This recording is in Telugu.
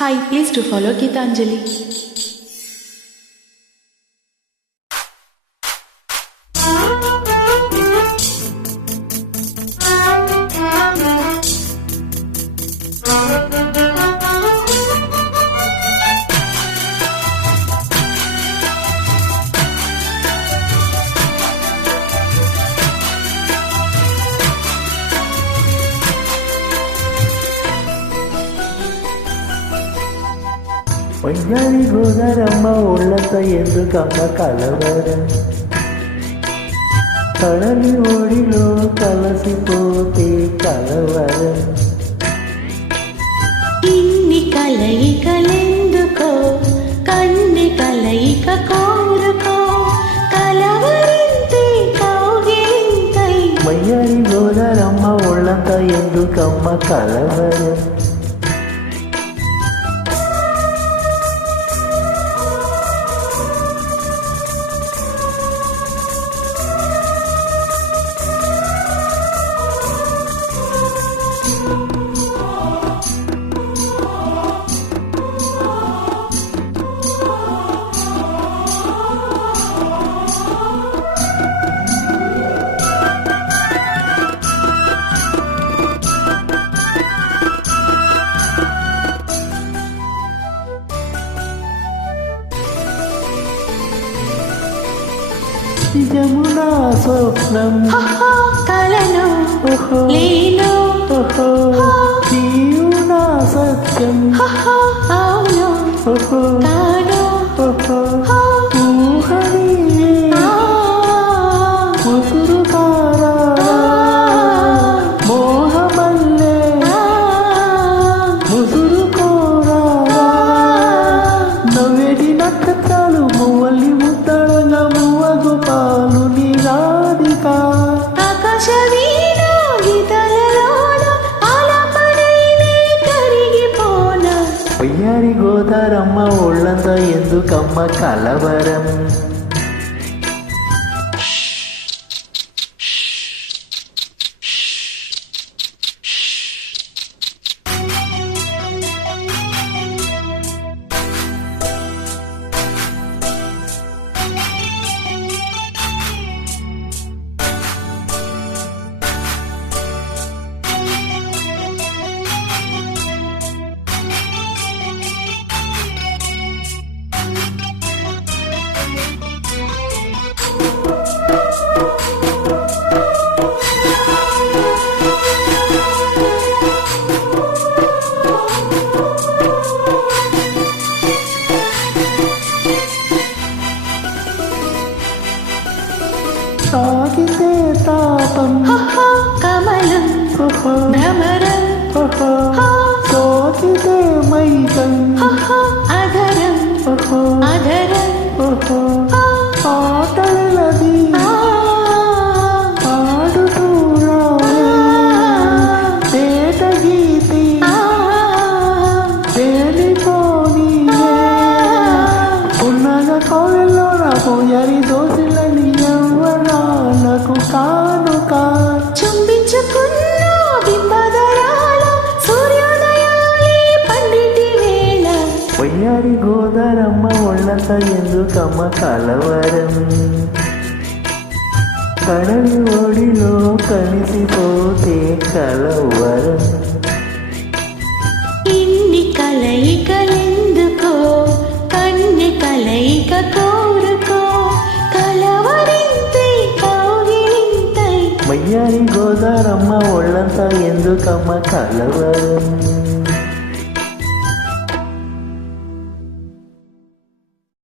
Hi, please do follow Geetanjali. వయ్యారి గోదారమ్మ ఒళ్ళంత ఎందుకమ్మ కలవరం కడలి ఒడిలో కలసిపోతే కలవరం ఇన్ని కలయికలెందుకో కన్ని కలయిక కోరుకో కలవరింతే కౌగిలింతై వయ్యారి గోదారమ్మ ఒళ్ళంత ఎందుకమ్మ కలవరం నిజమునా స్వప్నం కలను లేను జీవునా సత్యం అవును కాను ఊహని ముసురు తారా మోహమల్లే ముసురు కోరా నవ్వేటి నక్షత్రాలు మువ్వల్లి ముత్తడంగా మువ్వగు పాలు నిరాధిక ఆకాశవీణ గీతలలోన ఆలాపనైనే కరిగిపోన వయ్యారి గోదారమ్మ ఒళ్ళంత ఎందుకమ్మ కలవరం తాగితే తాపం కమలం భ్రమరం సోకితే మైకం అధరం అధరం ఆటలది ఆడుతూరా తేట గీతి తేలిపోని ఉన్నగ కోవెల్లోన పోయరి దోసిలని ఎవ్వరాలకు కానుక చుంబించుకున్న బింబదరాల సూర్యోదయాలే పండిటి వేళ వయ్యారి గోదారమ్మ ఒళ్ళంత ఎందుకమ్మ కలవరం కడలి ఒడిలో కలిసిపోతే కలవరం ఇన్ని కలయికలెందుకో కన్ని కలయిక కోరుకో కలవరింతే కౌగిలింతై వయ్యారి గోదారమ్మ ఒళ్ళంత ఎందుకమ్మ కలవరం